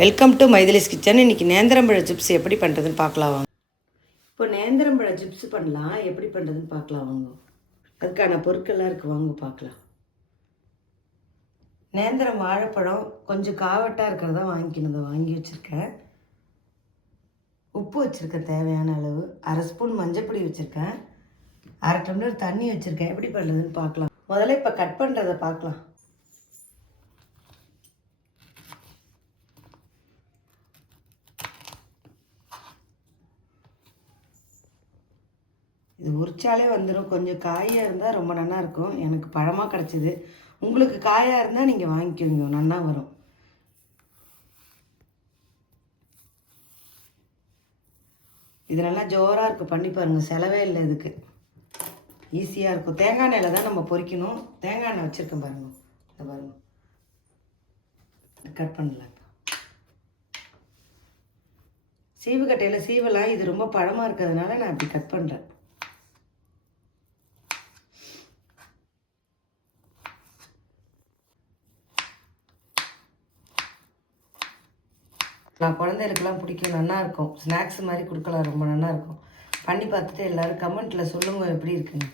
Welcome to மைதிலிஸ் kitchen. இன்றைக்கி நேந்திரம்பழ chips எப்படி பண்ணுறதுன்னு பார்க்கலாம் வாங்க. இப்போ நேந்திரம்பழ சிப்ஸ் பண்ணலாம், எப்படி பண்ணுறதுன்னு பார்க்கலாம் வாங்க. அதுக்கான பொருட்கள்லாம் இருக்குது, வாங்க பார்க்கலாம். நேந்திரம் வாழைப்பழம் கொஞ்சம் காவட்டாக இருக்கிறதா வாங்கிக்கணும், வாங்கி வச்சுருக்கேன். உப்பு வச்சுருக்கேன் தேவையான அளவு, அரை ஸ்பூன் மஞ்சப்பொடி வச்சுருக்கேன், அரை டம்ளர் தண்ணி வச்சுருக்கேன். எப்படி பண்ணுறதுன்னு பார்க்கலாம். முதல்ல இப்போ கட் பண்ணுறதை பார்க்கலாம். இது உரிச்சாலே வந்துடும். கொஞ்சம் காயாக இருந்தால் ரொம்ப நல்லா இருக்கும். எனக்கு பழமாக கிடச்சிது. உங்களுக்கு காயாக இருந்தால் நீங்கள் வாங்கிக்கோங்க, நல்லா வரும். இது நல்லா ஜோராக இருக்கும், பண்ணி பாருங்கள். செலவே இல்லை, இதுக்கு ஈஸியாக இருக்கும். தேங்காய் எண்ணெயில் தான் நம்ம பொரிக்கணும். தேங்காய் எண்ணெய் வச்சுருக்கேன் பாருங்கள், இந்த பாருங்கள். கட் பண்ணலாம். சீவுக்கட்டையில் சீவலாம். இது ரொம்ப பழமாக இருக்கிறதுனால நான் இப்படி கட் பண்ணுறேன். நான் குழந்தைகளுக்கெல்லாம் பிடிக்கும், நல்லாயிருக்கும். ஸ்நாக்ஸ் மாதிரி கொடுக்கலாம், ரொம்ப நல்லாயிருக்கும். பண்ணி பார்த்துட்டு எல்லோரும் கமெண்ட்டில் சொல்லுங்கள் எப்படி இருக்குங்க.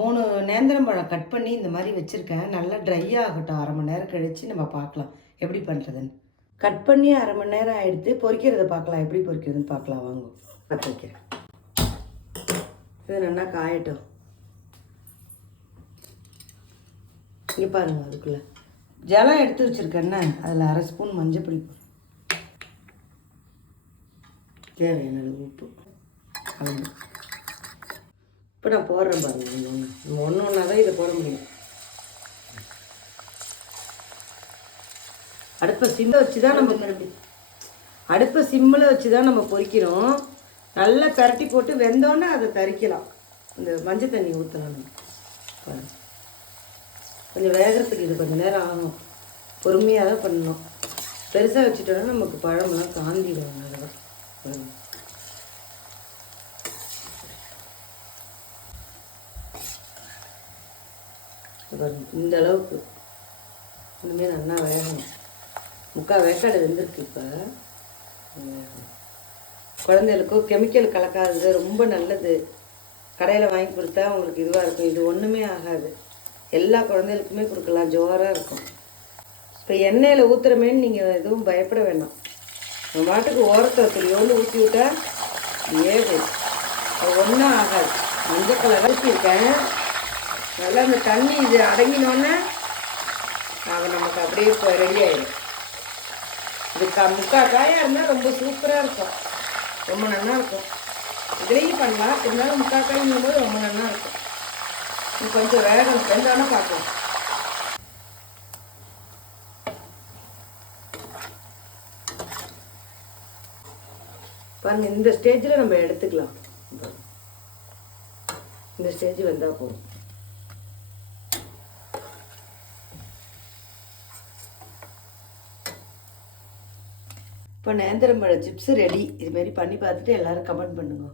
3 நேந்திரம்பழம் கட் பண்ணி இந்த மாதிரி வச்சுருக்கேன். நல்லா ட்ரை ஆகட்டும். அரை மணி நேரம் கழித்து நம்ம பார்க்கலாம் எப்படி பண்ணுறதுன்னு. கட் பண்ணி அரை மணி நேரம் ஆகிடுத்து. பொரிக்கிறத பார்க்கலாம், எப்படி பொரிக்கிறதுன்னு பார்க்கலாம் வாங்க. பற்ற வைக்கிறேன். இது நல்லா காயட்டும். இங்கே பாருங்கள், அதுக்குள்ளே ஜலம் எடுத்து வச்சுருக்கேன்னா அதில் அரை ஸ்பூன் மஞ்சள் பொடி, தேவையான அளவு உப்பு. இப்போ நான் போடுறேன் பாருங்கள். ஒன்று ஒன்றா தான் இதை போட முடியும். அடுப்பை சிம்மில் வச்சு தான் அடுப்பை சிம்மில் வச்சு தான் நம்ம பொரிக்கிறோம். நல்லா பரட்டி போட்டு வெந்தோன்னே அதை தரிக்கலாம். இந்த மஞ்சள் தண்ணி ஊற்றலாம். பாருங்கள், கொஞ்சம் வேகிறதுக்கு இது கொஞ்சம் நேரம் ஆகும். பொறுமையாக தான் பண்ணணும். பெருசாக வச்சுட்டோன்னா நமக்கு பழமெல்லாம் காந்திடுவாங்க. அதெல்லாம் இந்த அளவுக்கு இனிமேல் நல்லா வேகணும். 3/4 வேக்காடு வெந்திருக்கு. இப்போ குழந்தைகளுக்கும் கெமிக்கல் கலக்காதது ரொம்ப நல்லது. கடையில் வாங்கி கொடுத்தா உங்களுக்கு இதுவாக இருக்கும். இது ஒன்றுமே ஆகாது. எல்லா குழந்தைகளுக்குமே கொடுக்கலாம், ஜோராக இருக்கும். இப்போ எண்ணெயில் ஊற்றுறமேன்னு நீங்கள் எதுவும் பயப்பட வேண்டாம். நம்ம மாட்டுக்கு ஓரத்தை துளியோண்டு ஊற்றி விட்டால் ஏது, அது ஒன்றும் ஆகாது. மஞ்சள் கலர் ஊற்றிருக்கேன். நல்லா அந்த தண்ணி இது அடங்கினோன்னே அது நமக்கு அப்படியே இப்போ ரெடி ஆகிடும். இது 3/4 காயாக இருந்தால் ரொம்ப சூப்பராக இருக்கும், ரொம்ப நல்லா இருக்கும். இதுலேயும் பண்ணலாம், இருந்தாலும் 3/4 காய்ங்கும் போது ரொம்ப நல்லா இருக்கும். கொஞ்சம் வேகம் வெந்தானே பார்க்கலாம். பாருங்க, இந்த ஸ்டேஜில் நம்ம எடுத்துக்கலாம். இந்த ஸ்டேஜ் வந்தால் போதும். இப்போ நேந்திரம்பழ சிப்ஸ் ரெடி. இதுமாரி பண்ணி பார்த்துட்டு எல்லோரும் கமெண்ட் பண்ணுங்க.